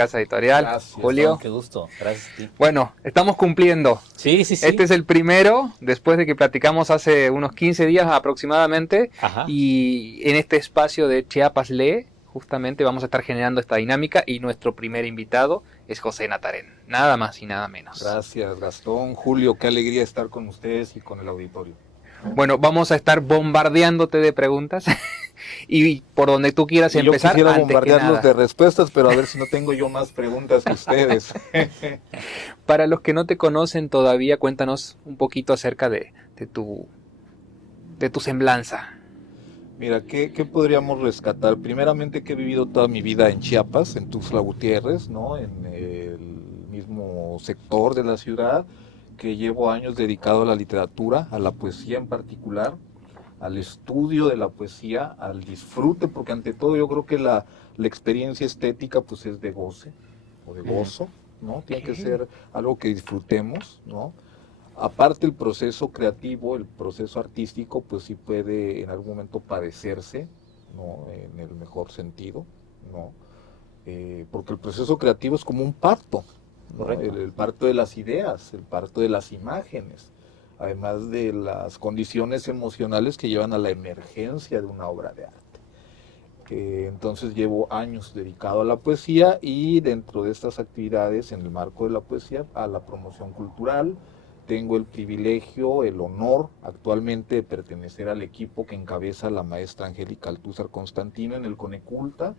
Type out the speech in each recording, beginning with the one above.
casa editorial. Gracias, Julio. Qué gusto, gracias a ti. Bueno, estamos cumpliendo. Sí, sí, sí. Este es el primero, después de que platicamos hace unos 15 días aproximadamente. Ajá. Y en este espacio de Chiapas Lee, justamente vamos a estar generando esta dinámica. Y nuestro primer invitado es José Natarén. Nada más y nada menos. Gracias, Gastón. Julio, qué alegría estar con ustedes y con el auditorio. Bueno, vamos a estar bombardeándote de preguntas. Y por donde tú quieras empezar. Yo quisiera antes que bombardearlos nada, de respuestas, pero a ver si no tengo yo más preguntas que ustedes. para los que no te conocen todavía, cuéntanos un poquito acerca de tu semblanza. Mira, ¿qué podríamos rescatar? Primeramente que he vivido toda mi vida en Chiapas, en Tuxtla Gutiérrez, ¿no? En el mismo sector de la ciudad, que llevo años dedicado a la literatura, a la poesía en particular, al estudio de la poesía, al disfrute, porque ante todo yo creo que la experiencia estética pues es de goce o de gozo, ¿no? Tiene que ser algo que disfrutemos, ¿no? Aparte el proceso creativo, el proceso artístico, pues sí puede en algún momento padecerse, ¿no? En el mejor sentido, ¿no? Porque el proceso creativo es como un parto, ¿no? El parto de las ideas, el parto de las imágenes, además de las condiciones emocionales que llevan a la emergencia de una obra de arte. Entonces llevo años dedicado a la poesía y dentro de estas actividades, en el marco de la poesía, a la promoción cultural. Tengo el privilegio, el honor actualmente de pertenecer al equipo que encabeza la maestra Angélica Altúzar Constantino en el Coneculta.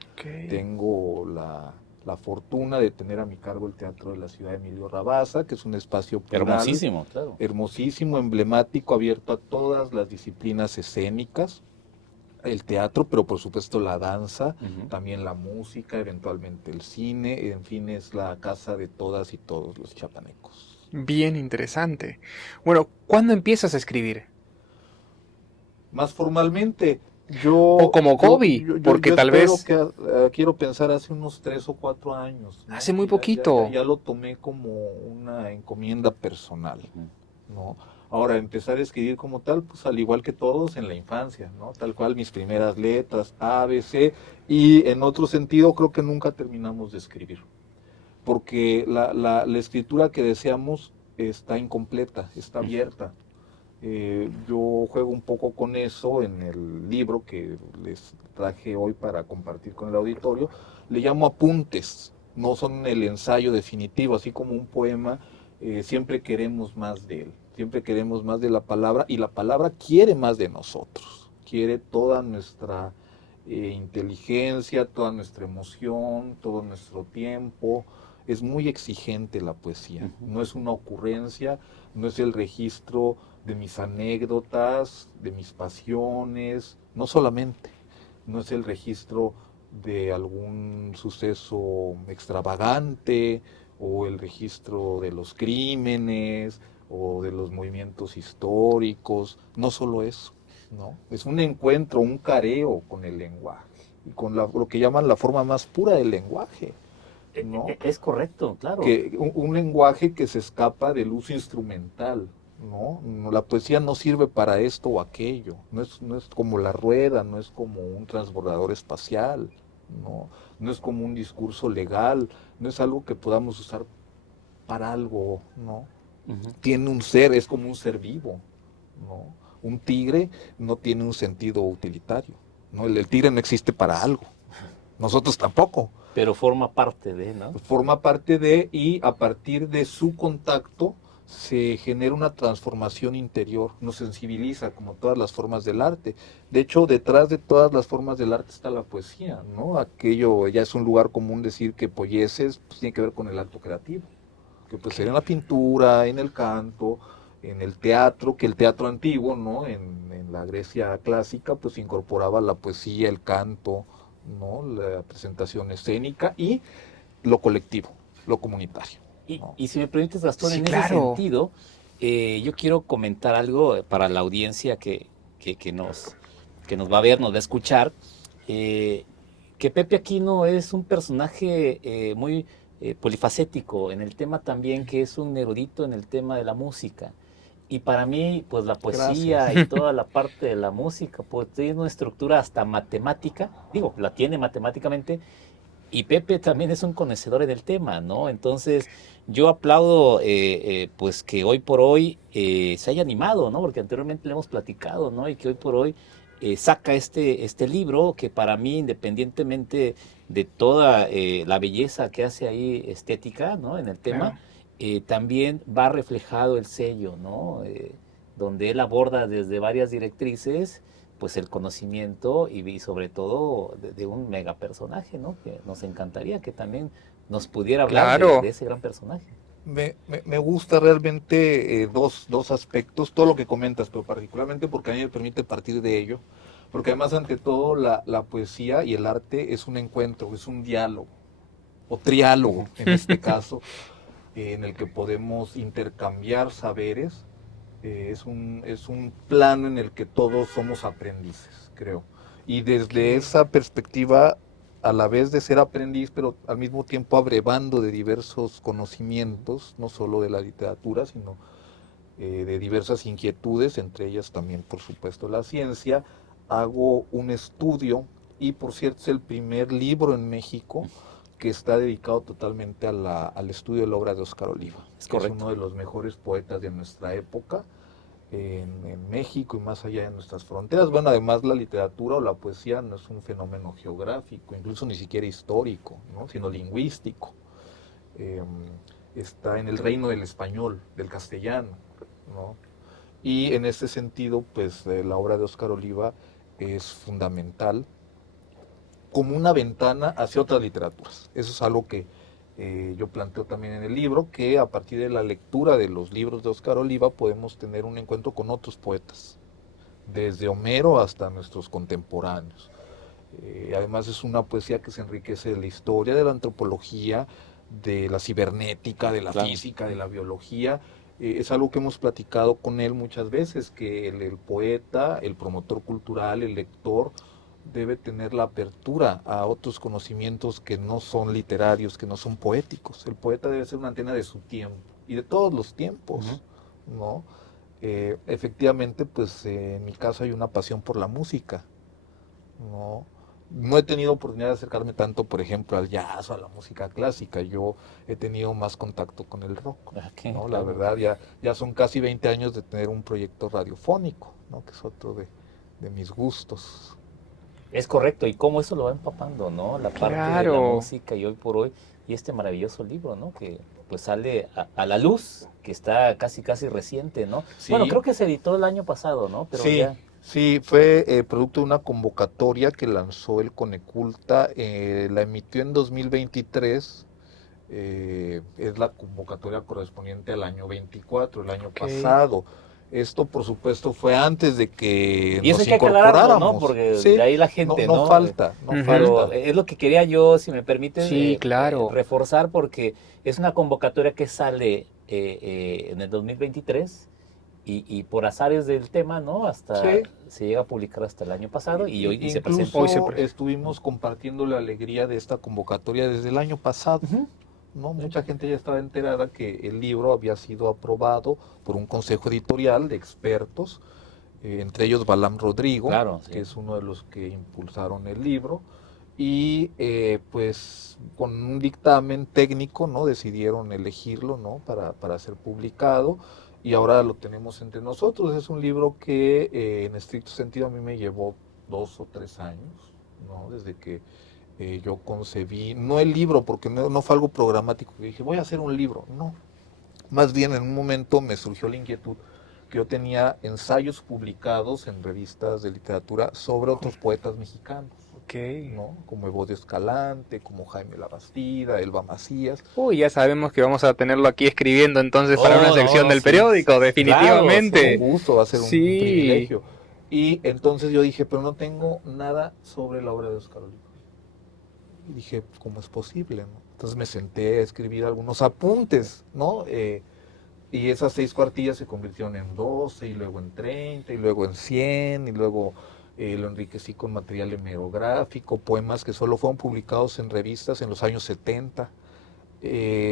Tengo la fortuna de tener a mi cargo el Teatro de la Ciudad de Emilio Rabasa, que es un espacio plural, Hermosísimo, claro. hermosísimo, emblemático, abierto a todas las disciplinas escénicas, el teatro, pero por supuesto la danza, también la música, eventualmente el cine, en fin, es la casa de todas y todos los chiapanecos. Bien interesante. Bueno, ¿cuándo empiezas a escribir? Más formalmente, O como hobby, porque tal vez... quiero pensar hace unos 3 o 4 años, ¿no? Hace muy poquito. Ya lo tomé como una encomienda personal, ¿no? Ahora, empezar a escribir como tal, pues al igual que todos en la infancia, ¿no? Tal cual mis primeras letras, A, B, C, y en otro sentido creo que nunca terminamos de escribir, porque la escritura que deseamos está incompleta, está abierta. Yo juego un poco con eso en el libro que les traje hoy para compartir con el auditorio. Le llamo apuntes, no son el ensayo definitivo, así como un poema, siempre queremos más de él, siempre queremos más de la palabra y la palabra quiere más de nosotros, quiere toda nuestra inteligencia, toda nuestra emoción, todo nuestro tiempo. Es muy exigente la poesía, no es una ocurrencia, no es el registro de mis anécdotas, de mis pasiones, no solamente, no es el registro de algún suceso extravagante o el registro de los crímenes o de los movimientos históricos, no solo eso, ¿no? Es un encuentro, un careo con el lenguaje y con lo que llaman la forma más pura del lenguaje, ¿no? Es correcto, claro. Que un lenguaje que se escapa del uso instrumental, ¿no? La poesía no sirve para esto o aquello, no es como la rueda, no es como un transbordador espacial, no es como un discurso legal, no es algo que podamos usar para algo, ¿no? Tiene un ser, es como un ser vivo, ¿no? Un tigre no tiene un sentido utilitario, ¿no? El tigre no existe para algo, nosotros tampoco. Pero forma parte de, ¿no? Forma parte de, y a partir de su contacto se genera una transformación interior, nos sensibiliza como todas las formas del arte. De hecho, detrás de todas las formas del arte está la poesía, ¿no? Aquello ya es un lugar común decir que poieses pues, tiene que ver con el acto creativo, que pues sería en la pintura, en el canto, en el teatro, que el teatro antiguo, ¿no? En la Grecia clásica, pues incorporaba la poesía, el canto, ¿no? La presentación escénica y lo colectivo, lo comunitario. ¿No? Y si me permites, Gastón, Sí, en claro. ese sentido, yo quiero comentar algo para la audiencia que nos va a ver, nos va a escuchar, que Pepe Aquino es un personaje muy polifacético en el tema también, que es un erudito en el tema de la música. Y para mí, pues la poesía Gracias. y toda la parte de la música, pues tiene una estructura hasta matemática, digo, la tiene matemáticamente, y Pepe también es un conocedor en el tema, ¿no? Entonces, yo aplaudo pues que hoy por hoy se haya animado, ¿no? Porque anteriormente le hemos platicado, ¿no? Y que hoy por hoy saca este libro que para mí, independientemente de toda la belleza que hace ahí estética, ¿no? En el tema, Claro. también va reflejado el sello, ¿no? Donde él aborda desde varias directrices pues el conocimiento y sobre todo de un mega personaje, ¿no? Que nos encantaría que también nos pudiera hablar Claro. de ese gran personaje. Me gusta realmente dos aspectos, todo lo que comentas, pero particularmente porque a mí me permite partir de ello, porque además ante todo la poesía y el arte es un encuentro, es un diálogo, o triálogo en este caso, en el que podemos intercambiar saberes. Es un plano en el que todos somos aprendices, creo. Y desde esa perspectiva, a la vez de ser aprendiz, pero al mismo tiempo abrevando de diversos conocimientos, no solo de la literatura, sino de diversas inquietudes, entre ellas también, por supuesto, la ciencia, hago un estudio, y por cierto es el primer libro en México que está dedicado totalmente al estudio de la obra de Óscar Oliva, Es que es correcto. uno de los mejores poetas de nuestra época, en México y más allá de nuestras fronteras. Bueno, además la literatura o la poesía no es un fenómeno geográfico, incluso ni siquiera histórico, ¿no? Sino lingüístico. Eh, Está en el reino del español, del castellano, ¿no? Y en ese sentido, pues la obra de Óscar Oliva es fundamental como una ventana hacia otras literaturas. Eso es algo que yo planteo también en el libro, que a partir de la lectura de los libros de Óscar Oliva podemos tener un encuentro con otros poetas, desde Homero hasta nuestros contemporáneos. Además es una poesía que se enriquece de la historia, de la antropología, de la cibernética, de la Claro. física, de la biología. Es algo que hemos platicado con él muchas veces, que el poeta, el promotor cultural, el lector, debe tener la apertura a otros conocimientos que no son literarios, que no son poéticos. El poeta debe ser una antena de su tiempo y de todos los tiempos, ¿no? Efectivamente, pues en mi caso hay una pasión por la música, ¿no? No he tenido oportunidad de acercarme tanto, por ejemplo, al jazz o a la música clásica. Yo he tenido más contacto con el rock, Ok, ¿no? La claro. verdad, ya son casi 20 años de tener un proyecto radiofónico, ¿no? Que es otro de mis gustos. Es correcto, y cómo eso lo va empapando, ¿no? La parte de la Claro. música y hoy por hoy, y este maravilloso libro, ¿no? Que pues sale a la luz, que está casi casi reciente, ¿no? Bueno, Sí, creo que se editó el año pasado, ¿no? Pero sí, ya, sí, fue producto de una convocatoria que lanzó el Coneculta, la emitió en 2023, es la convocatoria correspondiente al año 24, el año Ok. pasado. Esto, por supuesto, fue antes de que y eso hay nos que aclararlo, ¿no? incorporáramos. Porque de Sí, ahí la no, gente, no ¿no? falta, no Ujú. Pero falta. es lo que quería yo, si me permites, Sí, claro. reforzar, porque es una convocatoria que sale en el 2023 y por azares del tema, ¿no? Hasta Sí, se llega a publicar hasta el año pasado y hoy y se presenta. Hoy se incluso pre- estuvimos compartiendo la alegría de esta convocatoria desde el año pasado. Ujú. ¿No? Mucha gente ya estaba enterada que el libro había sido aprobado por un consejo editorial de expertos, entre ellos Balam Rodrigo, Claro, que sí. es uno de los que impulsaron el libro, y pues con un dictamen técnico, ¿no? Decidieron elegirlo, ¿no? Para ser publicado, y ahora lo tenemos entre nosotros. Es un libro que en estricto sentido a mí me llevó 2 o 3 años, ¿no? Desde que yo concebí, no el libro, porque no fue algo programático, que dije, voy a hacer un libro, no. Más bien en un momento me surgió la inquietud que yo tenía ensayos publicados en revistas de literatura sobre otros poetas mexicanos, Ok. ¿no? Como Evodio Escalante, como Jaime Labastida, Elba Macías. Uy, ya sabemos que vamos a tenerlo aquí escribiendo entonces para una Oh, sección no, del sí. periódico, Claro, Un definitivamente. sí. gusto, va a ser un Sí. privilegio. Y entonces yo dije, pero no tengo nada sobre la obra de Óscar Oliva. Y dije, ¿cómo es posible? ¿No? Entonces me senté a escribir algunos apuntes, ¿no? Y esas 6 cuartillas se convirtieron en 12, y luego en 30, y luego en 100, y luego lo enriquecí con material hemerográfico, poemas que solo fueron publicados en revistas en los años 70,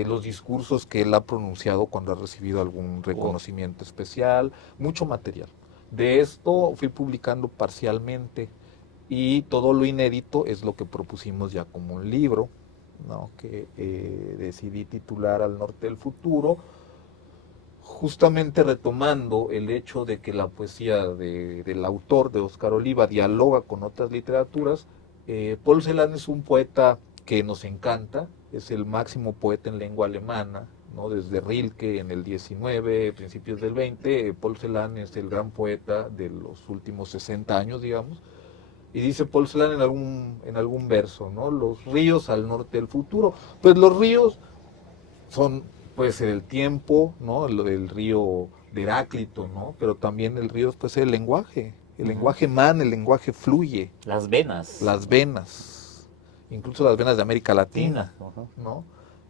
los discursos que él ha pronunciado cuando ha recibido algún Oh, reconocimiento especial, mucho material. De esto fui publicando parcialmente, y todo lo inédito es lo que propusimos ya como un libro. ¿no? Que decidí titular Al Norte del Futuro, justamente retomando el hecho de que la poesía del autor, de Óscar Oliva, dialoga con otras literaturas. Paul Celan es un poeta que nos encanta, es el máximo poeta en lengua alemana, ¿no? Desde Rilke en el 19, principios del 20, Paul Celan es el gran poeta de los últimos 60 años, digamos. Y dice Paul Celan en algún verso, ¿no? Los ríos al norte del futuro. Pues los ríos son, puede ser el tiempo, ¿no? El río de Heráclito, ¿no? Pero también el río puede ser el lenguaje. El lenguaje emana, el lenguaje fluye. Las venas. Las venas, incluso las venas de América Latina, ¿no?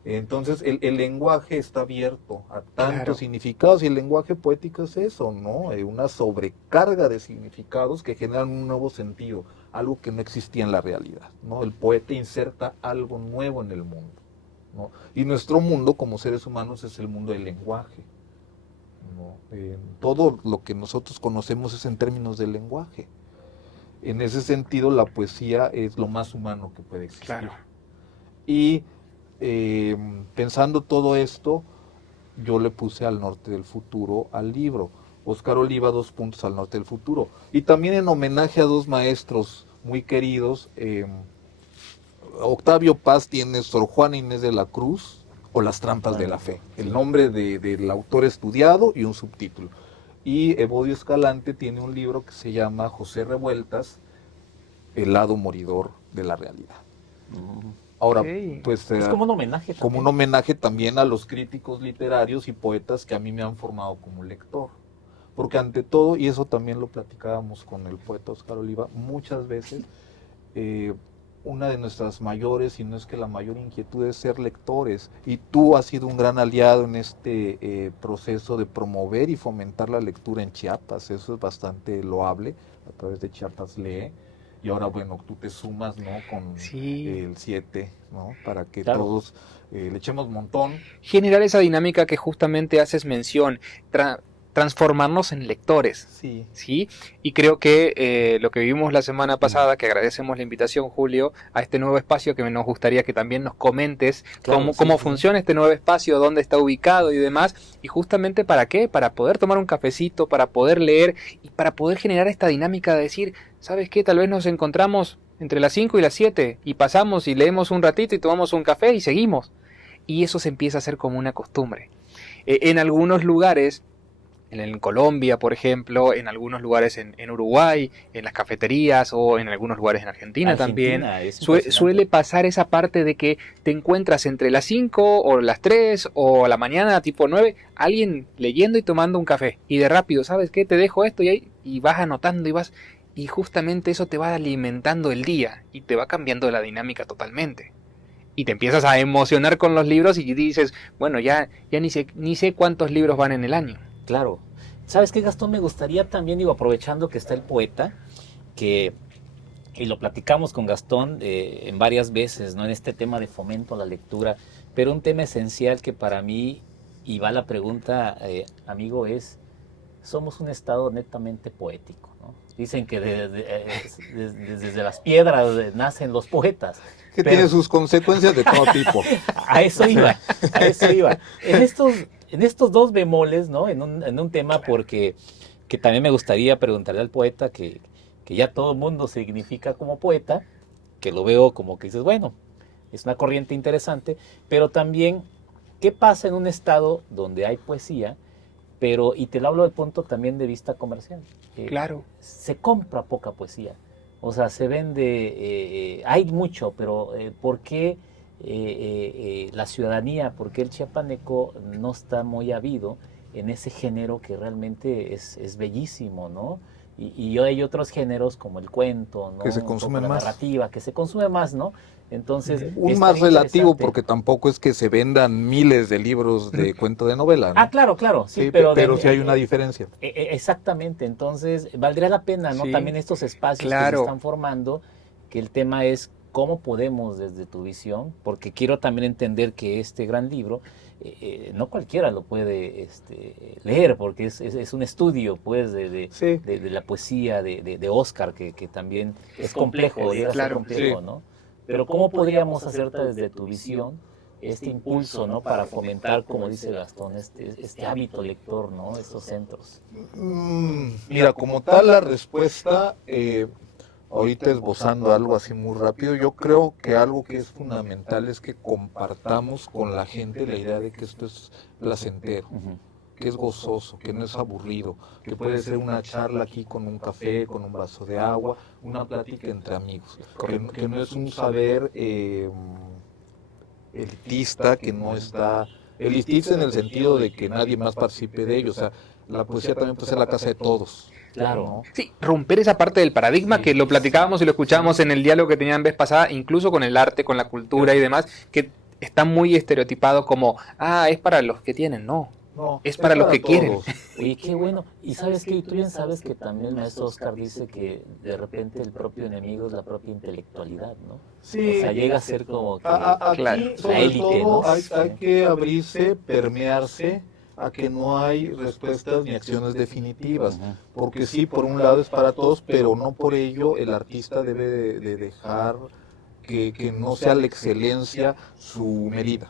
Entonces el lenguaje está abierto a tantos significados, y el lenguaje poético es eso, ¿no? Una sobrecarga de significados que generan un nuevo sentido, algo que no existía en la realidad, ¿no? El poeta inserta algo nuevo en el mundo, ¿no? Y nuestro mundo como seres humanos es el mundo del lenguaje, ¿no? Todo lo que nosotros conocemos es en términos del lenguaje. En ese sentido, la poesía es lo más humano que puede existir. Claro. Y pensando todo esto, yo le puse Al Norte del Futuro al libro. Óscar Oliva, Al Norte del Futuro. Y también en homenaje a dos maestros muy queridos. Octavio Paz tiene Sor Juana Inés de la Cruz o Las Trampas de la Fe. El nombre del autor estudiado y un subtítulo. Y Evodio Escalante tiene un libro que se llama José Revueltas, El lado moridor de la realidad. Ahora, pues es como un homenaje también. Como un homenaje también a los críticos literarios y poetas que a mí me han formado como lector. Porque ante todo, y eso también lo platicábamos con el poeta Óscar Oliva, muchas veces una de nuestras mayores, si no es que la mayor inquietud, es ser lectores. Y tú has sido un gran aliado en este proceso de promover y fomentar la lectura en Chiapas. Eso es bastante loable, a través de Chiapas Lee. Y ahora, bueno, tú te sumas, ¿no? Con el 7, ¿no? Para que todos le echemos montón. Generar esa dinámica que justamente haces mención, transformarnos en lectores. Sí. ¿Sí? Y creo que lo que vivimos la semana pasada, que agradecemos la invitación, Julio, a este nuevo espacio, que nos gustaría que también nos comentes cómo funciona este nuevo espacio, dónde está ubicado y demás, y justamente para qué, para poder tomar un cafecito, para poder leer y para poder generar esta dinámica de decir, ¿sabes qué? Tal vez nos encontramos entre las 5 y las 7 y pasamos y leemos un ratito y tomamos un café y seguimos. Y eso se empieza a hacer como una costumbre. En algunos lugares, en Colombia, por ejemplo, en algunos lugares en Uruguay, en las cafeterías o en algunos lugares en Argentina también, suele pasar esa parte de que te encuentras entre las 5 o las 3 o a la mañana tipo 9, alguien leyendo y tomando un café. Y de rápido, ¿sabes qué? Te dejo esto y vas anotando y justamente eso te va alimentando el día y te va cambiando la dinámica totalmente. Y te empiezas a emocionar con los libros y dices, bueno, ya ni sé cuántos libros van en el año. Claro. ¿Sabes qué, Gastón? Me gustaría también, aprovechando que está el poeta, y lo platicamos con Gastón en varias veces, ¿no? En este tema de fomento a la lectura, pero un tema esencial que para mí, y va la pregunta, amigo, somos un estado netamente poético, ¿no? Dicen que desde las piedras nacen los poetas. Que tiene sus consecuencias de todo tipo. A eso iba. En estos dos bemoles, ¿no? En un tema porque que también me gustaría preguntarle al poeta que ya todo el mundo significa como poeta, que lo veo como que dices, bueno, es una corriente interesante, pero también, ¿qué pasa en un estado donde hay poesía? Pero, y te lo hablo del punto también de vista comercial. Claro. Se compra poca poesía. O sea, se vende, hay mucho, pero ¿por qué la ciudadanía, por qué el chiapaneco no está muy habido en ese género que realmente es bellísimo, ¿no? Y hay otros géneros como el cuento, ¿no? Que se consumen más. La narrativa, que se consume más, ¿no? Entonces, un más relativo, porque tampoco es que se vendan miles de libros de cuento de novela, ¿no? Ah, claro, sí, pero sí hay una diferencia. Exactamente, entonces valdría la pena, ¿no? Sí, también estos espacios que se están formando, que el tema es cómo podemos desde tu visión, porque quiero también entender que este gran libro, no cualquiera lo puede leer, porque es un estudio, pues, de la poesía de Óscar, que también es complejo, claro, complejo, ¿no? pero ¿cómo podríamos hacer desde tu visión este impulso, ¿no? Para fomentar, como dice Gastón, este hábito lector, ¿no? Estos centros. Mira, como tal la respuesta, ahorita esbozando algo así muy rápido, yo creo que algo que es fundamental es que compartamos con la gente la idea de que esto es placentero, que es gozoso, que no es aburrido, que puede ser una charla aquí con un café, con un vaso de agua, una plática entre amigos, que no es un saber elitista, que no está elitista en el sentido de que nadie más participe de ello, o sea, la poesía también puede ser la casa de todos. Claro. ¿No? Sí, romper esa parte del paradigma Sí, que lo platicábamos y lo escuchábamos en el diálogo que tenían vez pasada, incluso con el arte, con la cultura y demás, que está muy estereotipado como, es para los que tienen, no. No, es para los que todos. quieren. Oye, qué bueno. Y sabes que tú bien sabes que también el maestro Oscar dice que de repente el propio enemigo es la propia intelectualidad, ¿no? Sí. O sea, llega a ser como que Aquí, claro, sobre élite, todo, ¿no? hay que abrirse, permearse a que no hay respuestas ni acciones definitivas. Porque sí, por un lado es para todos, pero no por ello el artista debe de dejar que no sea la excelencia su medida.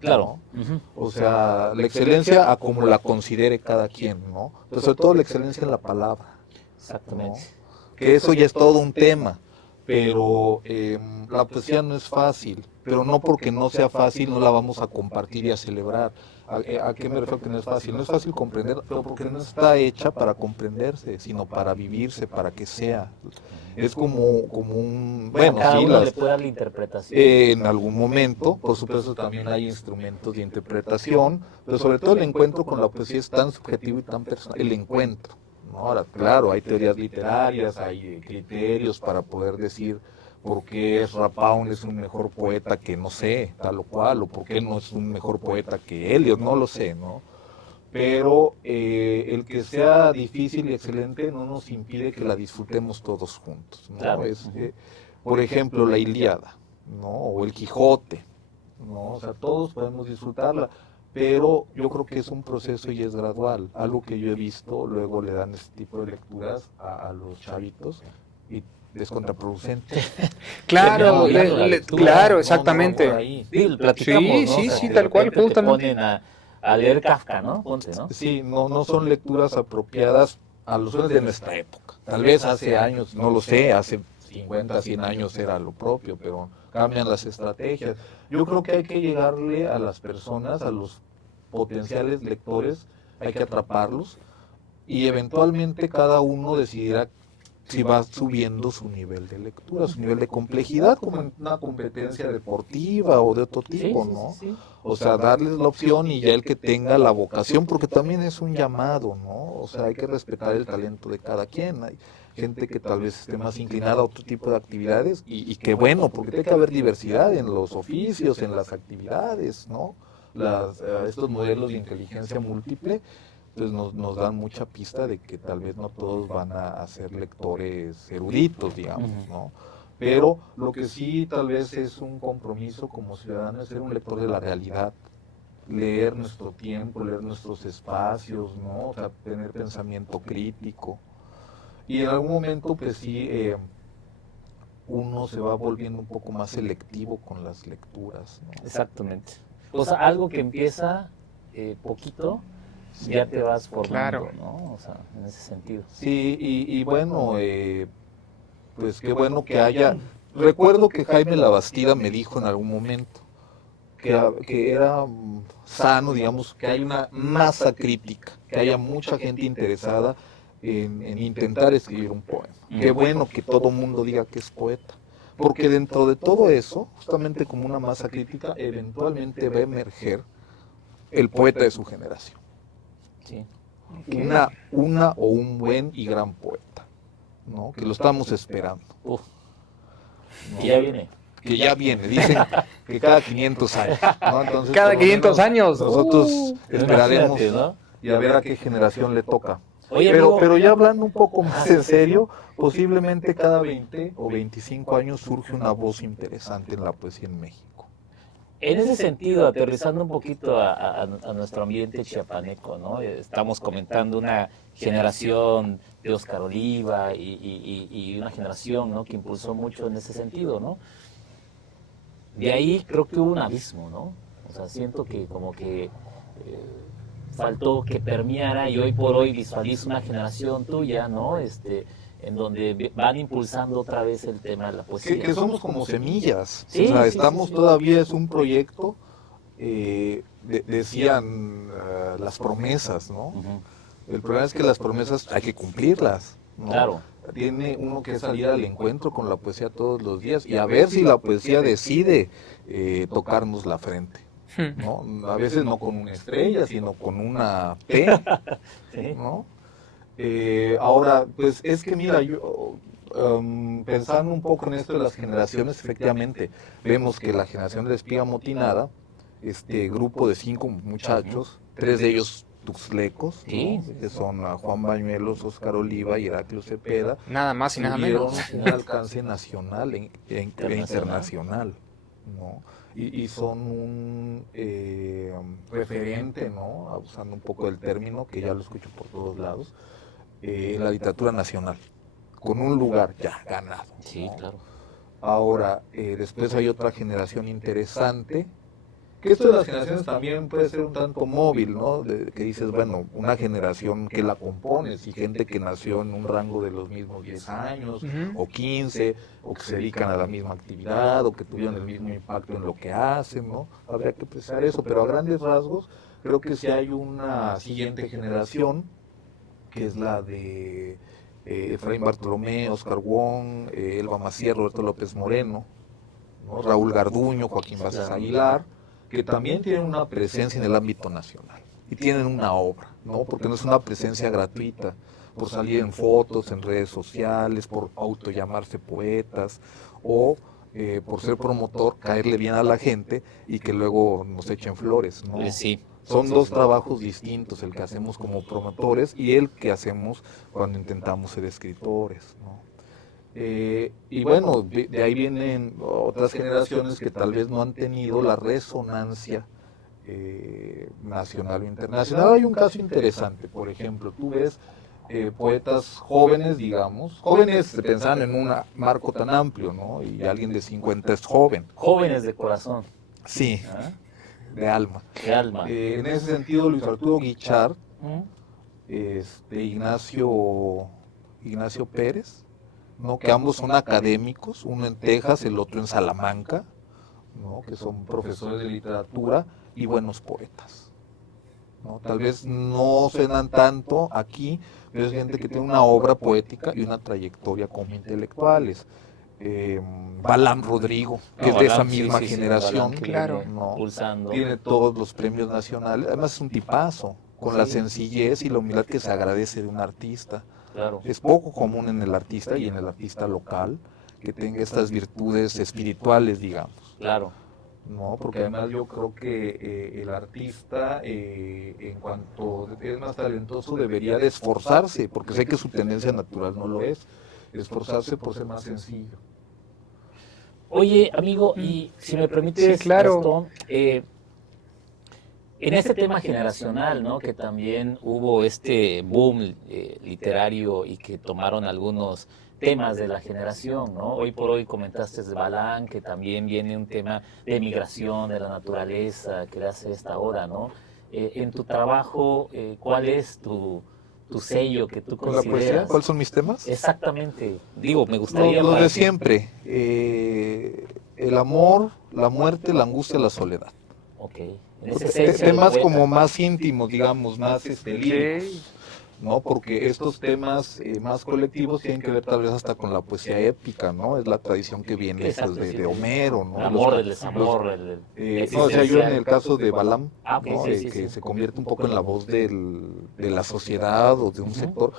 Claro. ¿No? O sea, la excelencia a como la considere cada quien, ¿no? Pero sobre todo la excelencia en la palabra. Exactamente. ¿No? Que eso ya es todo un tema, pero la poesía no es fácil, pero no porque no sea fácil no la vamos a compartir y a celebrar. ¿A qué me refiero que no es fácil? No es fácil comprender, pero porque no está hecha para comprenderse, sino para vivirse, para que sea. Es como un... Bueno, cada sí, uno le puede dar la interpretación. en algún momento, por supuesto, también hay instrumentos de interpretación, pero sobre todo el encuentro con la poesía es tan subjetivo y tan personal. El encuentro. ¿No? Ahora, claro, hay teorías literarias, hay criterios para poder decir por qué Ezra Pound es un mejor poeta que, no sé, tal o cual, o por qué no es un mejor poeta que Eliot, no lo sé, ¿no? Pero el que sea difícil y excelente no nos impide que la disfrutemos todos juntos, ¿no? Claro. Por ejemplo, la Ilíada, ¿no? O el Quijote, ¿no? O sea, todos podemos disfrutarla, pero yo creo que es un proceso y es gradual. Algo que yo he visto, luego le dan este tipo de lecturas a los chavitos y es contraproducente. Claro, claro, exactamente. Sí, platicamos, ¿no? Sí, O sea, sí, que tal de cual, repente te justamente. ponen a leer Kafka, ¿no? Ponte, ¿no? Sí, no son lecturas apropiadas a los jóvenes de nuestra época. Tal vez hace años, no lo sé, hace 50, 100 años era lo propio, pero cambian las estrategias. Yo creo que hay que llegarle a las personas, a los potenciales lectores, hay que atraparlos y eventualmente cada uno decidirá si va subiendo su nivel de lectura, su nivel de complejidad, como en una competencia deportiva o de otro tipo, ¿no? Sí. O sea, darles la opción y ya el que tenga la vocación, porque también es un llamado, ¿no? O sea, hay que respetar el talento de cada quien. Hay gente que tal vez esté más inclinada a otro tipo de actividades y que bueno, porque tiene que haber diversidad en los oficios, en las actividades, ¿no? Estos modelos de inteligencia múltiple pues nos dan mucha pista de que tal vez no todos van a ser lectores eruditos, digamos, ¿no? Pero lo que sí tal vez es un compromiso como ciudadano es ser un lector de la realidad, leer nuestro tiempo, leer nuestros espacios, ¿no? O sea, tener pensamiento crítico. Y en algún momento, pues sí, uno se va volviendo un poco más selectivo con las lecturas, ¿no? Exactamente. O sea, algo que empieza poquito, sí, ya te vas formando, claro, ¿no? O sea, en ese sentido. Sí, y bueno, pues qué bueno que haya... Recuerdo que Jaime Labastida me dijo en algún momento que era sano, digamos, que hay una masa crítica, que haya mucha gente interesada en intentar escribir un poema. Qué bueno que todo mundo diga que es poeta, porque dentro de todo eso, justamente como una masa crítica, eventualmente va a emerger el poeta de su generación. Sí. Una o un buen y gran poeta, ¿no? Que lo estamos esperando. Uf. ¿No? Y ya viene. Que ya viene, dicen que cada 500 años, ¿no? Entonces, cada por lo 500 menos años. nosotros esperaremos, Imagínate, ¿no? y a ver a qué generación le toca. Oye, Pero ya hablando un poco más en serio, posiblemente cada 20 o 25 años surge una voz interesante en la poesía en México. En ese sentido, aterrizando un poquito a nuestro ambiente chiapaneco, ¿no? Estamos comentando una generación de Oscar Oliva y una generación, ¿no?, que impulsó mucho en ese sentido, ¿no? de ahí creo que hubo un abismo, ¿no? O sea, siento que como que faltó que permeara y hoy por hoy visualizo una generación tuya, ¿no? En donde van impulsando otra vez el tema de la poesía. Que somos como semillas, sí, o sea, sí, estamos sí, todavía, es un proyecto, decían las promesas, ¿no? El problema es que las promesas hay que cumplirlas, ¿no? Claro. Tiene uno que salir al encuentro con la poesía todos los días y a ver si la poesía decide tocarnos la frente, ¿no? A veces no con una estrella, sino con una T, Sí. ¿no? Ahora, pues es que mira, yo pensando un poco en esto de las generaciones, efectivamente, vemos que la generación de la espiga motinada, este grupo de 5 muchachos, 3 de ellos tuxlecos, Sí, ¿no? sí, Que sí. son Juan Bañuelos, Óscar Oliva y Heraclio Cepeda, Nada más y nada tuvieron menos. un alcance nacional e internacional, ¿no? Y son un referente, ¿no? Abusando un poco del término, que ya lo escucho por todos lados, en la literatura nacional, con un lugar ya ganado, ¿no? Sí, claro. Ahora, después hay otra generación interesante, que esto de las generaciones también puede ser un tanto móvil, ¿no? Que dices, bueno, una generación que la compones y gente que nació en un rango de los mismos 10 años o 15, o que se dedican a la misma actividad, o que tuvieron el mismo impacto en lo que hacen, ¿no? Habría que pensar eso, pero a grandes rasgos creo que sí hay una siguiente generación, que es la de Efraín Bartolomé, Oscar Wong, Elba Macier, Roberto López Moreno, ¿no? Raúl Garduño, Joaquín Vázquez Aguilar, que también tienen una presencia en el ámbito nacional y tienen una obra, ¿no? Porque no es una presencia gratuita, por salir en fotos, en redes sociales, por autollamarse poetas o por ser promotor, caerle bien a la gente y que luego nos echen flores, ¿no? Sí. Son dos trabajos distintos, el que hacemos como promotores y el que hacemos cuando intentamos ser escritores, ¿no? Y bueno, de ahí vienen otras generaciones que tal vez no han tenido la resonancia nacional o internacional. Hay un caso interesante, por ejemplo, tú ves poetas jóvenes, digamos, jóvenes pensaban en un marco tan amplio, ¿no? Y alguien de 50 es joven. Jóvenes de corazón. Sí, ¿Ah? de alma. De alma. En ese sentido, Luis Arturo Guichard, ¿Mm? Ignacio Pérez, ¿no? Que ambos son académicos, uno en Texas, el otro en Salamanca, ¿no? Que son profesores de literatura y buenos poetas, ¿no? Tal vez no suenan tanto aquí, pero es gente que tiene una obra poética y una trayectoria como intelectuales. Balam Rodrigo, que es de esa misma generación, Claro. ¿no? Pulsando. Tiene todos los premios nacionales, además es un tipazo, con la sencillez y la humildad que se agradece de un artista. Claro. Es poco común en el artista y en el artista local que tenga estas virtudes espirituales, digamos. Claro. No, porque además yo creo que el artista, en cuanto es más talentoso, debería de esforzarse, porque sé que su tendencia natural no lo es, esforzarse por ser más sencillo. Oye, amigo, y si me permites, Sí, claro. Gastón, en este tema generacional, ¿no? Que también hubo este boom literario y que tomaron algunos temas de la generación, ¿no? Hoy por hoy comentaste de Balán, que también viene un tema de migración, de la naturaleza, que le hace esta hora, ¿no? En tu trabajo, ¿cuál es tu sello que tú ¿Con la poesía? consideras? ¿Cuáles son mis temas? Exactamente. Digo, me gustaría... Los para de que- siempre. El amor, la muerte, la angustia, la soledad. Ok. En esa esencia del Temas poeta. como más íntimos, digamos, más líricos, Ok. ¿no? Porque estos temas más colectivos tienen que ver tal vez hasta con la poesía épica, ¿no? Es la tradición que viene Exacto, pues, sí, de sí. Homero, ¿no? El amor, el desamor, el No, o sea, yo en existencial. el caso de Balam, Ah, ok, ¿no? sí, sí, que sí. se convierte un poco en la voz de la sociedad o de un Ujú. sector,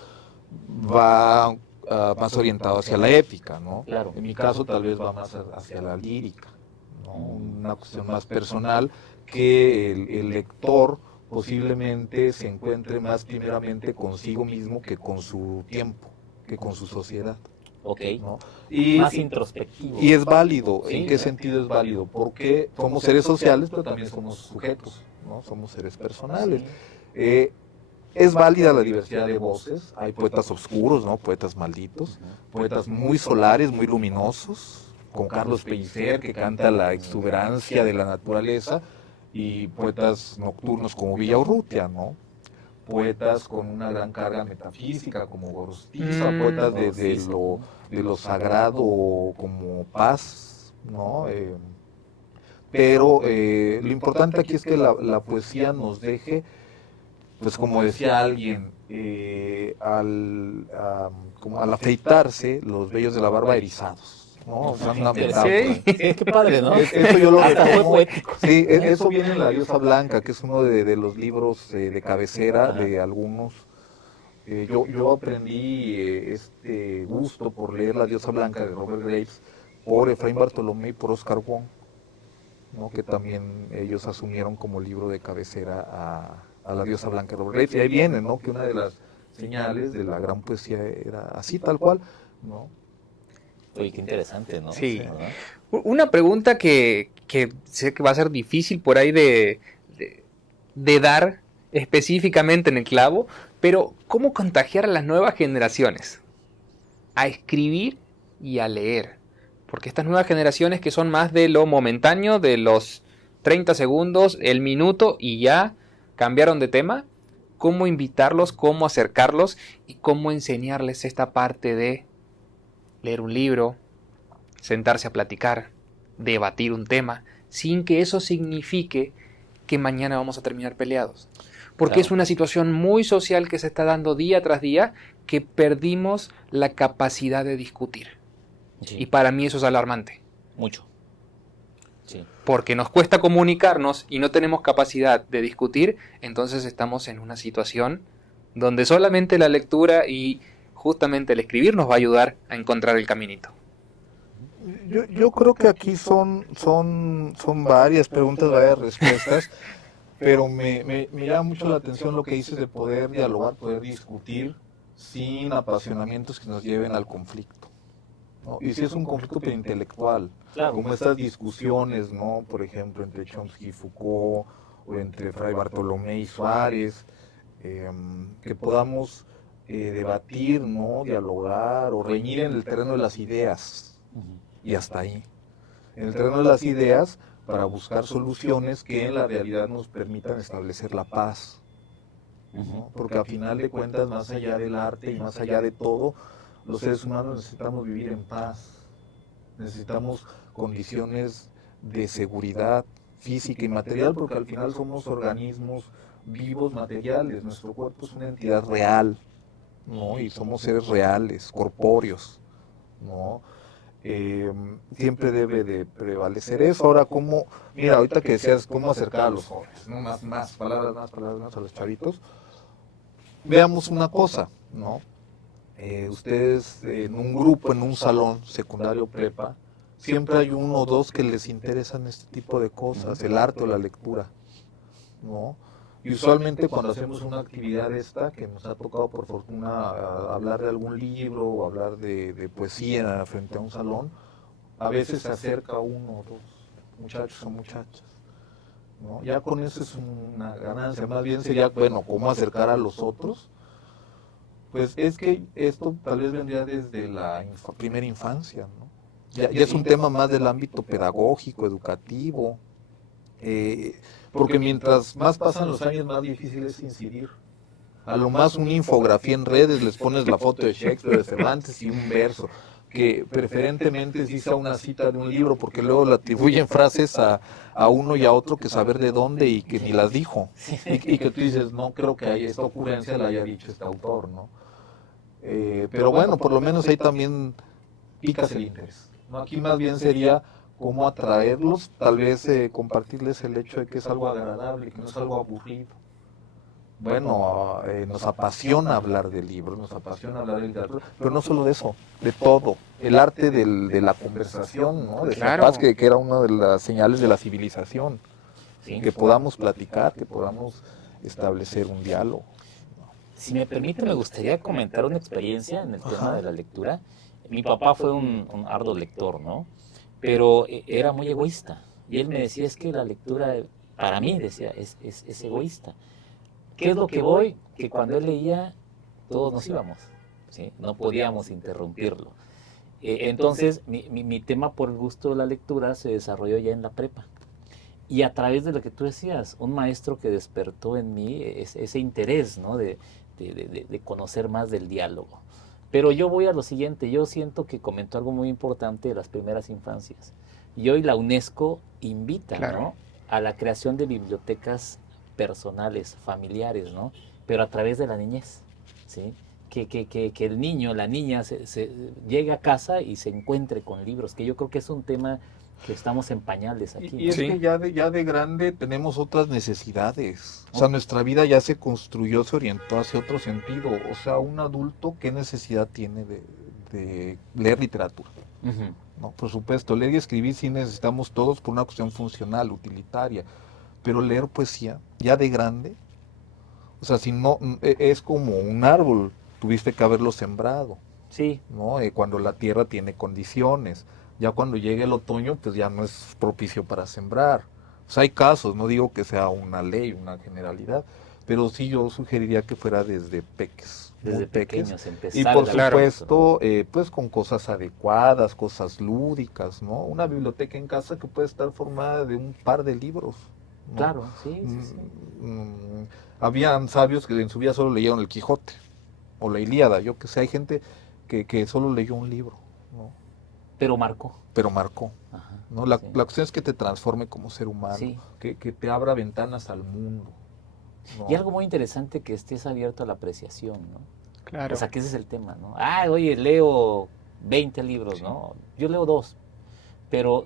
va más orientado hacia la épica, ¿no? Claro. En mi caso tal vez va más hacia la lírica, ¿no? Una cuestión más personal que el lector posiblemente se encuentre más primeramente consigo mismo que con su tiempo, que con su sociedad. Ok. ¿No? Más introspectivo. Y es válido. Sí. ¿En qué sentido es válido? Porque somos seres sociales, pero también somos sujetos, ¿no? Somos seres personales. Sí. Es válida la diversidad de voces. Hay poetas oscuros, ¿no? Poetas malditos, poetas muy solares, muy luminosos, con Carlos Pellicer, que canta la exuberancia de la naturaleza, y poetas nocturnos como Villaurrutia, ¿no? Poetas con una gran carga metafísica como Gorostiza, poetas de lo sagrado como Paz, ¿no? Pero lo importante aquí es que la poesía nos deje, pues como decía alguien, como al afeitarse los vellos de la barba erizados, ¿no? O sea, una metáfora. Sí, qué padre, ¿no? Eso yo lo Hasta fue retomo. poético. Sí, eso viene en La Diosa Blanca, que es uno de los libros de cabecera Ajá. de algunos. Yo aprendí este gusto por leer La Diosa Blanca de Robert Graves por Efraín Bartolomé y por Oscar Wong, ¿no? Que también ellos asumieron como libro de cabecera a La Diosa Blanca de Robert Graves. Y ahí viene, ¿no? Que una de las señales de la gran poesía era así, tal cual, ¿no? Oye, qué interesante, ¿no? Sí. ¿Verdad? Una pregunta que sé que va a ser difícil por ahí de dar específicamente en el clavo, pero ¿cómo contagiar a las nuevas generaciones a escribir y a leer? Porque estas nuevas generaciones que son más de lo momentáneo, de los 30 segundos, el minuto y ya cambiaron de tema, ¿cómo invitarlos, cómo acercarlos y cómo enseñarles esta parte de leer un libro, sentarse a platicar, debatir un tema, sin que eso signifique que mañana vamos a terminar peleados? Porque Claro. es una situación muy social que se está dando día tras día, que perdimos la capacidad de discutir. Sí, Y para mí eso es alarmante, mucho. Sí. porque nos cuesta comunicarnos y no tenemos capacidad de discutir, entonces estamos en una situación donde solamente la lectura y justamente el escribir nos va a ayudar a encontrar el caminito. Yo creo que aquí son varias preguntas, varias respuestas, pero me llama mucho la atención lo que dices de poder dialogar, poder discutir sin apasionamientos que nos lleven al conflicto, ¿no? Y si es un conflicto pero intelectual, Claro. como estas discusiones, ¿no? Por ejemplo, entre Chomsky y Foucault, o entre Fray Bartolomé y Suárez, que podamos debatir, ¿no? Dialogar o reñir en el terreno de las ideas, y hasta ahí. En el terreno de las ideas, para buscar soluciones que en la realidad nos permitan establecer la paz, ¿no? Porque a final de cuentas, más allá del arte y más allá de todo, los seres humanos necesitamos vivir en paz, necesitamos condiciones de seguridad física y material, porque al final somos organismos vivos, materiales, nuestro cuerpo es una entidad real, ¿no? Y somos seres reales, corpóreos, ¿no? Siempre debe de prevalecer eso. Ahora, ¿cómo? Mira, ahorita que decías cómo acercar a los jóvenes, ¿no? Más palabras, más a los chavitos. Veamos una cosa, ¿no? Ustedes en un grupo, en un salón secundario prepa, siempre hay uno o dos que les interesan este tipo de cosas, el arte o la lectura, ¿no? Y usualmente cuando hacemos una actividad esta, que nos ha tocado por fortuna hablar de algún libro o hablar de poesía frente a un salón, a veces se acerca uno o dos muchachos o muchachas, ¿no? Ya con eso es una ganancia, más bien sería, bueno, cómo acercar a los otros. Pues es que esto tal vez vendría desde la primera infancia, ¿no? Ya es un tema más del ámbito pedagógico, educativo, porque mientras más pasan los años, más difícil es incidir. A lo más una infografía en redes, les pones la foto de Shakespeare, de Cervantes y un verso, que preferentemente sí sea una cita de un libro, porque luego le atribuyen frases a uno y a otro que saber de dónde y que ni las dijo. Y que tú dices, no creo que esta ocurrencia la haya dicho este autor, ¿no? Pero bueno, por lo menos ahí también picas el interés, ¿no? Aquí más bien sería cómo atraerlos, tal vez compartirles el hecho de que es algo agradable, que no es algo aburrido. Bueno, nos apasiona hablar de libros, nos apasiona hablar de literatura, pero no solo de eso, de todo. El arte de la conversación, ¿no? De Claro. esa paz que era una de las señales de la civilización. Sí. Que podamos platicar, que podamos establecer un diálogo. Si me permite, me gustaría comentar una experiencia en el tema Ajá. de la lectura. Mi papá fue un arduo lector, ¿no? Pero era muy egoísta. Y él me decía, es que la lectura, para mí, decía, es egoísta. ¿Qué es lo que voy? Que cuando él leía, todos nos íbamos, ¿sí? No podíamos interrumpirlo. Entonces, mi tema por el gusto de la lectura se desarrolló ya en la prepa. Y a través de lo que tú decías, un maestro que despertó en mí ese interés, ¿no? De conocer más del diálogo. Pero yo voy a lo siguiente, yo siento que comentó algo muy importante de las primeras infancias. Y hoy la UNESCO invita, Claro. ¿no? A la creación de bibliotecas personales, familiares, ¿no? Pero a través de la niñez, ¿sí? Que el niño, la niña se llegue a casa y se encuentre con libros, que yo creo que es un tema que estamos en pañales aquí, Y ¿no? es Sí. que ya de grande tenemos otras necesidades. O sea, nuestra vida ya se construyó, se orientó hacia otro sentido. O sea, un adulto, ¿qué necesidad tiene de leer literatura? Ujú. ¿No? Por supuesto, leer y escribir sí necesitamos todos por una cuestión funcional, utilitaria. Pero leer poesía, ya de grande, o sea, si no, es como un árbol, tuviste que haberlo sembrado. Sí, ¿No? Cuando la tierra tiene condiciones. Ya cuando llegue el otoño, pues ya no es propicio para sembrar. O sea, hay casos, no digo que sea una ley, una generalidad, pero sí yo sugeriría que fuera desde peques, muy desde peques. pequeños Y empezar por el Claro. hábito, ¿no? supuesto, pues con cosas adecuadas, cosas lúdicas, ¿no? Una biblioteca en casa que puede estar formada de un par de libros, ¿no? Claro, sí, sí, sí. Habían sabios que en su vida solo leyeron el Quijote o la Ilíada, yo que sé, hay gente que solo leyó un libro, ¿no? Pero marcó. Pero marcó, Ajá, ¿no? La sí. cuestión es que te transforme como ser humano, Sí. que te abra ventanas al mundo, ¿no? Y algo muy interesante que estés abierto a la apreciación, ¿no? Claro. O sea, que ese es el tema, ¿no? Ah, oye, leo 20 libros, ¿no? Yo leo 2, pero...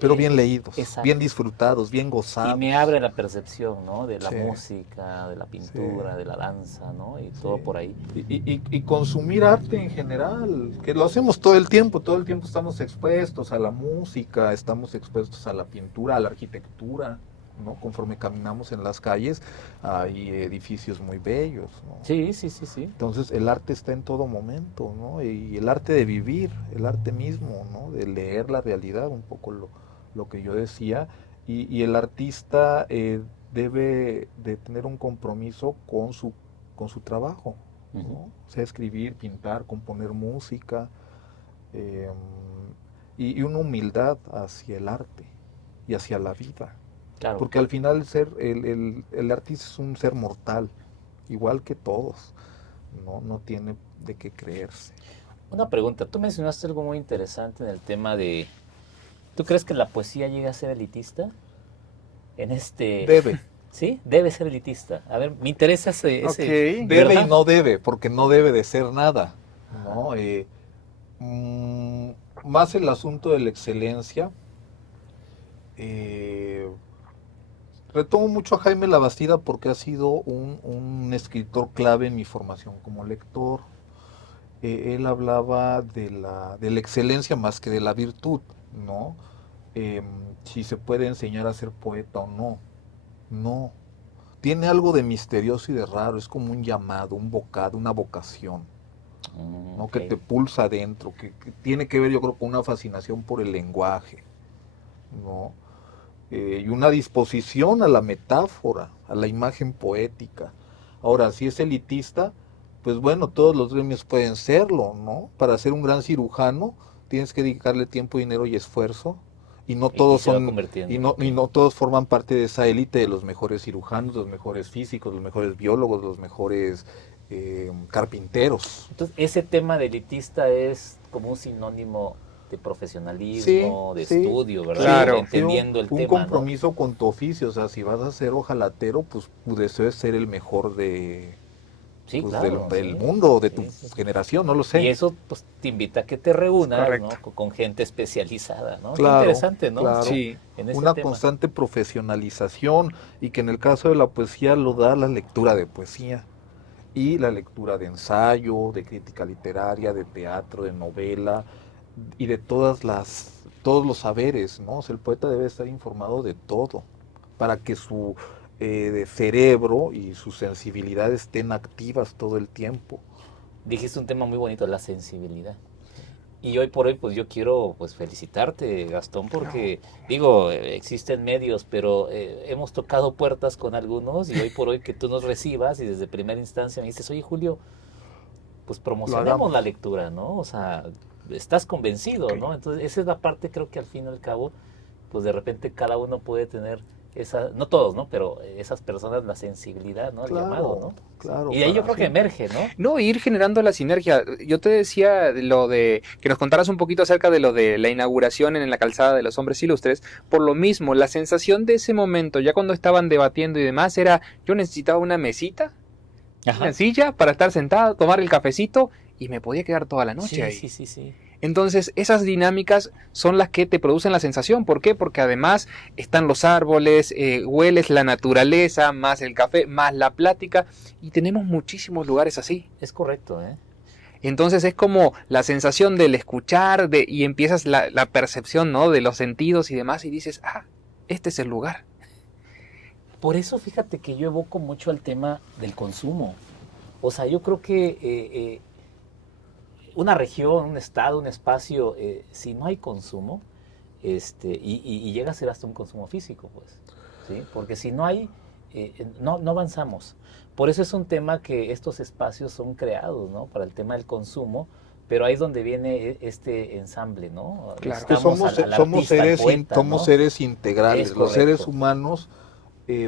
Pero bien leídos, exacto. bien disfrutados, bien Y gozados. me abre la percepción, ¿no? De la Sí. música, de la pintura, Sí. de la danza, ¿no? Y Sí. todo por ahí. Y consumir arte en general, que lo hacemos todo el tiempo estamos expuestos a la música, estamos expuestos a la pintura, a la arquitectura, ¿no? Conforme caminamos en las calles hay edificios muy bellos, ¿no? Sí, sí, sí, sí. Entonces el arte está en todo momento, ¿no? Y el arte de vivir, el arte mismo, ¿no? De leer la realidad, un poco lo que yo decía, y el artista debe de tener un compromiso con su trabajo, ¿no? Ujú. O sea, escribir, pintar, componer música, eh, y una humildad hacia el arte y hacia la vida. Claro. Porque al final el artista es un ser mortal, igual que todos, no tiene de qué creerse. Una pregunta, tú mencionaste algo muy interesante en el tema de... ¿Tú crees que la poesía llega a ser elitista? En este... Debe, Sí, debe ser elitista. A ver, me interesa ese... Ok. debe ¿verdad? y no debe, porque no debe de ser nada, ¿no? Mm, más el asunto de la excelencia. eh, Retomo mucho a Jaime Labastida porque ha sido un escritor clave en mi formación como lector. Él hablaba de la excelencia más que de la virtud, ¿no? Em, si se puede enseñar a ser poeta o no. No. Tiene algo de misterioso y de raro, es como un llamado, un vocado, una vocación, ¿no? Ok. Que te pulsa adentro, que tiene que ver, yo creo, con una fascinación por el lenguaje, ¿no? Y una disposición a la metáfora, a la imagen poética. Ahora, si es elitista, pues bueno, todos los gremios pueden serlo, ¿no? Para ser un gran cirujano tienes que dedicarle tiempo, dinero y esfuerzo, y no Y todos se va son, convirtiendo. y no todos forman parte de esa élite de los mejores cirujanos, los mejores físicos, los mejores biólogos, los mejores carpinteros. Entonces, ese tema de elitista es como un sinónimo de Sí, profesionalismo, de sí, estudio, ¿verdad? Claro. sí, Entendiendo el un tema, ¿no? compromiso con tu oficio, o sea, si vas a ser ojalatero, pues tu deseo es ser el mejor Sí, pues, claro, del sí. mundo, de tu Sí, sí, sí. generación, no lo Y sé. eso pues te invita a que te reúnas, ¿no? correcto. Con gente especializada, ¿no? Qué Claro, interesante, ¿no? claro. Sí. En ese Una tema. constante profesionalización y que en el caso de la poesía lo da la lectura de poesía y la lectura de ensayo, de crítica literaria, de teatro, de novela y de todos los saberes, ¿no? O sea, el poeta debe estar informado de todo para que su cerebro y su sensibilidad estén activas todo el tiempo. Dijiste un tema muy bonito, la sensibilidad. Y hoy por hoy, pues yo quiero pues felicitarte, Gastón, porque digo, existen medios, pero hemos tocado puertas con algunos y hoy por hoy que tú nos recibas y desde primera instancia me dices, oye Julio, pues Lo promocionemos hagamos. la lectura, ¿no? O sea, estás convencido, ¿no? Entonces, esa es la parte, creo que al fin y al cabo, pues de repente cada uno puede tener esa, no todos, ¿no? Pero esas personas, la sensibilidad, ¿no? El llamado, ¿no? Claro. Y de ahí yo creo que emerge, ¿no? No, ir generando la sinergia. Yo te decía lo de que nos contaras un poquito acerca de lo de la inauguración en la calzada de los hombres ilustres. Por lo mismo, la sensación de ese momento, ya cuando estaban debatiendo y demás, era yo necesitaba una mesita, una silla para estar sentado, tomar el cafecito y me podía quedar toda la noche ahí. Sí. Entonces, esas dinámicas son las que te producen la sensación. ¿Por qué? Porque además están los árboles, hueles la naturaleza, más el café, más la plática, y tenemos muchísimos lugares así. Es correcto, ¿eh? Entonces es como la sensación del escuchar y empiezas la percepción, ¿no? De los sentidos y demás, y dices, este es el lugar. Por eso fíjate que yo evoco mucho al tema del consumo. O sea, yo creo que una región, un estado, un espacio, si no hay consumo, y llega a ser hasta un consumo físico, pues, ¿sí? Porque si no hay, no avanzamos. Por eso es un tema que estos espacios son creados, ¿no? Para el tema del consumo, pero ahí es donde viene este ensamble, ¿no? Claro. Que somos seres integrales, los seres humanos.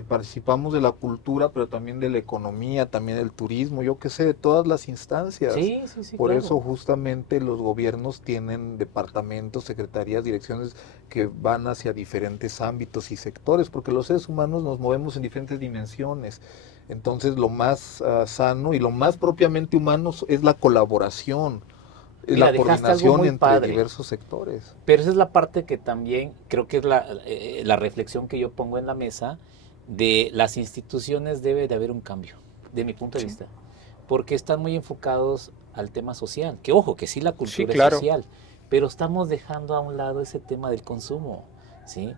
Participamos de la cultura, pero también de la economía, también del turismo, yo qué sé, de todas las instancias. Sí, Por claro. eso justamente los gobiernos tienen departamentos, secretarías, direcciones que van hacia diferentes ámbitos y sectores, porque los seres humanos nos movemos en diferentes dimensiones. Entonces lo más sano y lo más propiamente humano es la colaboración. Mira, la coordinación entre padre, diversos sectores. Pero esa es la parte que también creo que es la reflexión que yo pongo en la mesa. De las instituciones debe de haber un cambio, de mi punto de vista, porque están muy enfocados al tema social, que ojo, que sí la cultura es social, pero estamos dejando a un lado ese tema del consumo, ¿sí?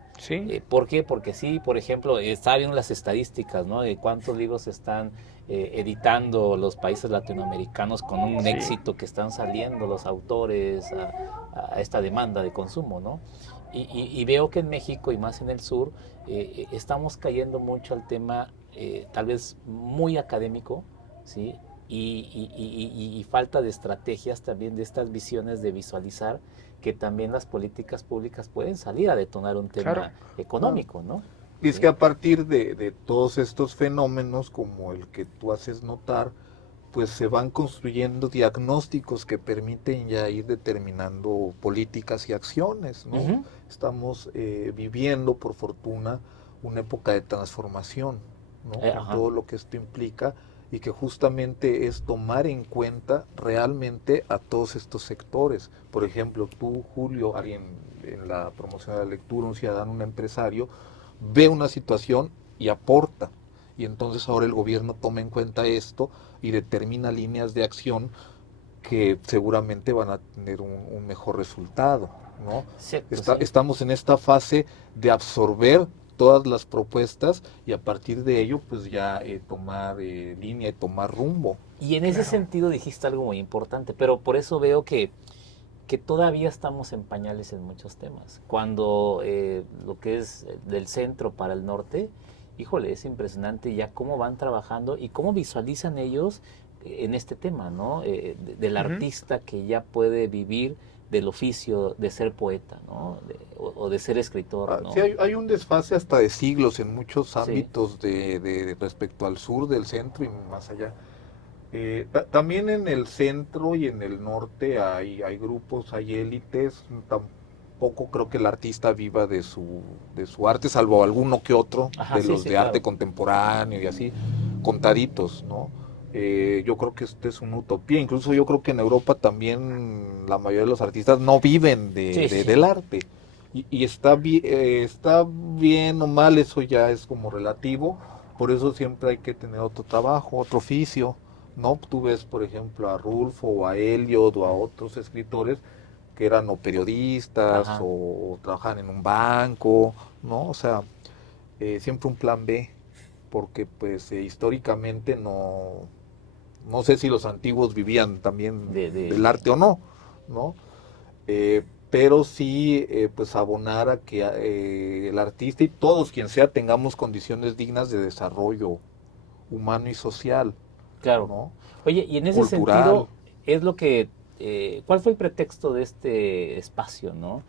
¿Por qué? Porque sí, por ejemplo, estaba viendo las estadísticas, ¿no? De cuántos libros están editando los países latinoamericanos con un éxito que están saliendo los autores a esta demanda de consumo, ¿no? Y veo que en México y más en el sur estamos cayendo mucho al tema tal vez muy académico, ¿sí? Y falta de estrategias también de estas visiones de visualizar que también las políticas públicas pueden salir a detonar un tema económico, ¿no? Y es que a partir de todos estos fenómenos, como el que tú haces notar, pues se van construyendo diagnósticos que permiten ya ir determinando políticas y acciones, ¿no? Estamos viviendo, por fortuna, una época de transformación, ¿no? Con todo lo que esto implica, y que justamente es tomar en cuenta realmente a todos estos sectores. Por ejemplo, tú, Julio, alguien en la promoción de la lectura, un ciudadano, un empresario, ve una situación y aporta. Y entonces ahora el gobierno toma en cuenta esto y determina líneas de acción que seguramente van a tener un mejor resultado, ¿no? Estamos en esta fase de absorber todas las propuestas y a partir de ello pues ya tomar línea y tomar rumbo. Y en ese sentido dijiste algo muy importante, pero por eso veo que todavía estamos en pañales en muchos temas. Cuando lo que es del centro para el norte, híjole, es impresionante ya cómo van trabajando y cómo visualizan ellos en este tema, ¿no? Del artista que ya puede vivir del oficio de ser poeta, ¿no? O de ser escritor, ¿no? Sí, hay un desfase hasta de siglos en muchos ámbitos de respecto al sur, del centro y más allá. También en el centro y en el norte hay grupos, hay élites. Tampoco creo que el artista viva de su arte, salvo alguno que otro, de arte contemporáneo y así, contaditos, ¿no? Yo creo que esto es una utopía. Incluso yo creo que en Europa también la mayoría de los artistas no viven del arte. Y está bien o mal, eso ya es como relativo. Por eso siempre hay que tener otro trabajo, otro oficio, ¿no? Tú ves, por ejemplo, a Rulfo o a Eliot o a otros escritores que eran o periodistas o trabajaban en un banco, ¿no? O sea, siempre un plan B, porque pues históricamente no sé si los antiguos vivían también del arte o no, ¿no? Pero sí pues abonar a que el artista y todos, quien sea, tengamos condiciones dignas de desarrollo humano y social. Claro. ¿No? Oye, y en ese Cultural. sentido es lo que ¿cuál fue el pretexto de este espacio, no?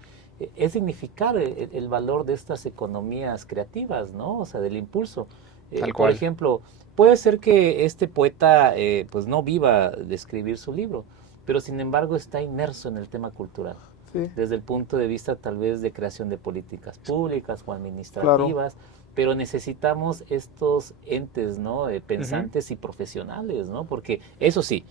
Es significar el valor de estas economías creativas, ¿no? O sea, del impulso. Tal Por cual. ejemplo, puede ser que este poeta pues no viva de escribir su libro, pero sin embargo está inmerso en el tema cultural, Sí, desde el punto de vista tal vez de creación de políticas públicas o claro. administrativas, pero necesitamos estos entes, ¿no? Ujú. Pensantes y profesionales, ¿no? Porque eso sí,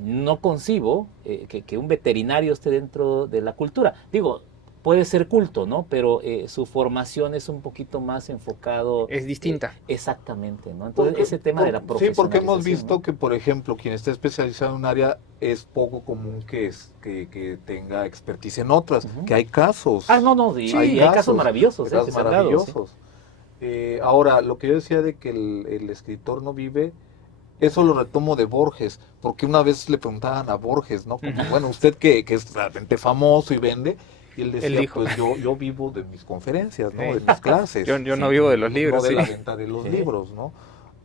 no concibo que un veterinario esté dentro de la cultura. Digo, puede ser culto, ¿no? Pero su formación es un poquito más enfocado Es distinta. exactamente, ¿no? Entonces, ese tema de la Sí, porque hemos profesionalización, visto ¿no? que, por ejemplo, quien está especializado en un área es poco común que tenga expertise en otras, Ujú. que hay casos, Ah, no, no, hay y hay casos casos, maravillosos que casos se han dado, ¿sí? maravillosos. Ahora, lo que yo decía de que el escritor no vive, eso lo retomo de Borges, porque una vez le preguntaban a Borges, ¿no? Como, Ujú. bueno, usted que es realmente famoso y vende, y él Él decía, dijo. pues yo vivo de mis conferencias, ¿no? De Sí. mis Yo, clases, yo no Sí. vivo de los no libros, de sí. la venta de los Sí. libros, ¿no?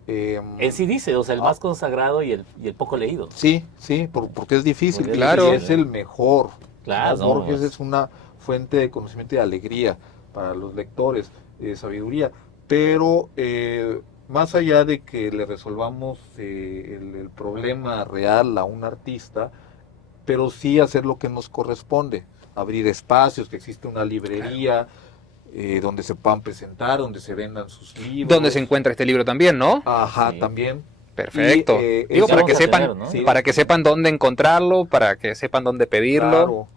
Él sí dice, o sea, el Ah, más consagrado y el poco leído. sí, sí, porque es difícil Podría y Claro. es decirse, ¿eh? el mejor, ¿no? Claro, no, Borges es una fuente de conocimiento y de alegría para los lectores, de sabiduría, pero más allá de que le resolvamos el problema real a un artista, pero sí hacer lo que nos corresponde, abrir espacios, que existe una Claro. librería donde se puedan presentar, donde se vendan sus ¿Dónde se libros, encuentra este libro también, no? ajá, sí. también. Y Perfecto. Digo, Ya esa vamos a tener, ¿no? Ya vamos para a que tener. sepan dónde encontrarlo, para que sepan dónde pedirlo. claro,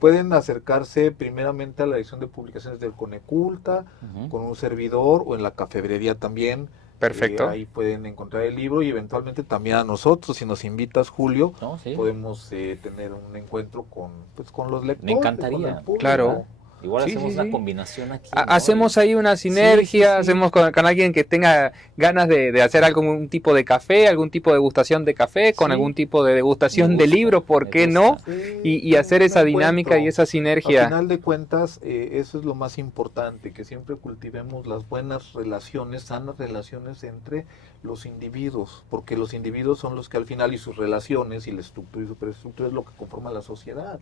pueden acercarse primeramente a la edición de publicaciones del Coneculta, Ujú. con un servidor o en la cafebrería también. Perfecto. Ahí pueden encontrar el libro y eventualmente también a nosotros, si nos invitas, Julio, No, sí. podemos tener un encuentro pues, con los Me lectores, con el encantaría, Claro. ¿verdad? público. Igual Sí, hacemos sí, una sí. combinación aquí, ¿no? Hacemos ahí una Sí, sí, sinergia, sí. hacemos con alguien que tenga ganas de hacer algún tipo de café, algún tipo de degustación de café, con Sí, algún tipo de me degustación de gusta, libros, ¿por me qué no? gusta. Sí, Y hacer un esa dinámica y encuentro. esa A sinergia. final de cuentas, eso es lo más importante, que siempre cultivemos las buenas relaciones, sanas relaciones entre los individuos, porque los individuos son los que al final y sus relaciones y la estructura y superestructura es lo que conforma la sociedad,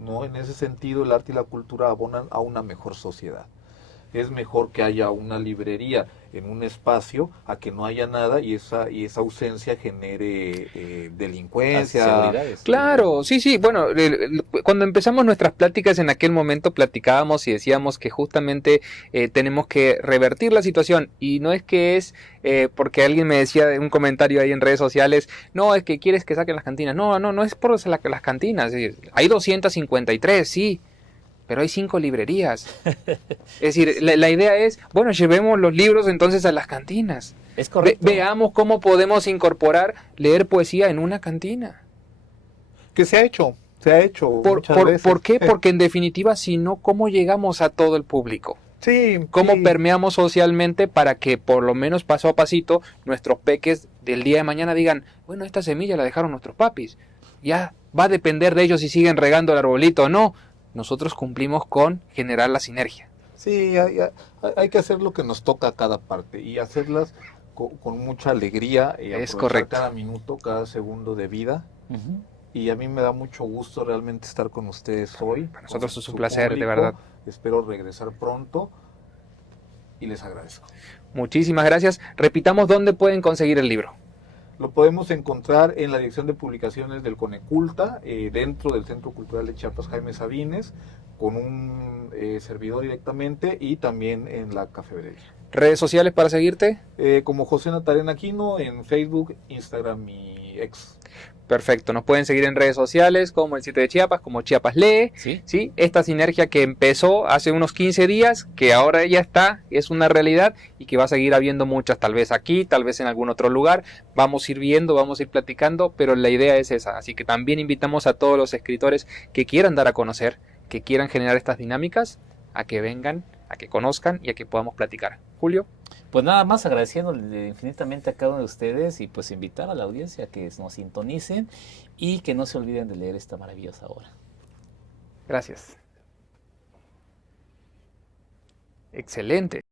¿no? En ese sentido, el arte y la cultura abonan a una mejor sociedad. Es mejor que haya una librería en un espacio a que no haya nada y esa ausencia genere Las delincuencia. inseguridades. Claro, sí, sí. Bueno, cuando empezamos nuestras pláticas en aquel momento platicábamos y decíamos que justamente tenemos que revertir la situación y no es que es porque alguien me decía en un comentario ahí en redes sociales, no, es que quieres que saquen las cantinas. No, no, no es por las cantinas. Es decir, hay 253, sí, pero hay 5 librerías. Es decir, la idea es, bueno, llevemos los libros entonces a las cantinas. Es correcto. Veamos cómo podemos incorporar leer poesía en una cantina. Que se ha hecho muchas veces. ¿Por qué? Porque en definitiva, si no, ¿cómo llegamos a todo el público? Sí, ¿Cómo sí. permeamos socialmente para que por lo menos paso a pasito nuestros peques del día de mañana digan, bueno, esta semilla la dejaron nuestros papis? Ya va a depender de ellos si siguen regando el arbolito o no. Nosotros cumplimos con generar la sinergia. Sí, hay que hacer lo que nos toca a cada parte y hacerlas con mucha alegría y Es aprovechar correcto. cada minuto, cada segundo de vida. Ujú. Y a mí me da mucho gusto realmente estar con ustedes hoy. Para nosotros con es un su placer, de público. verdad. Espero regresar pronto y les agradezco. Muchísimas gracias. Repitamos dónde pueden conseguir el libro. Lo podemos encontrar en la dirección de publicaciones del Coneculta, dentro del Centro Cultural de Chiapas Jaime Sabines, con un servidor directamente y también en la cafebrería. ¿Redes sociales para seguirte? Como José Natarena Aquino en Facebook, Instagram y X. Perfecto, nos pueden seguir en redes sociales como el 7 de Chiapas, como Chiapas Lee, Sí. ¿sí? Esta sinergia que empezó hace unos 15 días, que ahora ya está, es una realidad y que va a seguir habiendo muchas, tal vez aquí, tal vez en algún otro lugar, vamos a ir viendo, vamos a ir platicando, pero la idea es esa, así que también invitamos a todos los escritores que quieran dar a conocer, que quieran generar estas dinámicas, a que vengan, a que conozcan y a que podamos platicar. Julio. Pues nada más agradeciéndole infinitamente a cada uno de ustedes y pues invitar a la audiencia a que nos sintonicen y que no se olviden de leer esta maravillosa obra. Gracias. Excelente.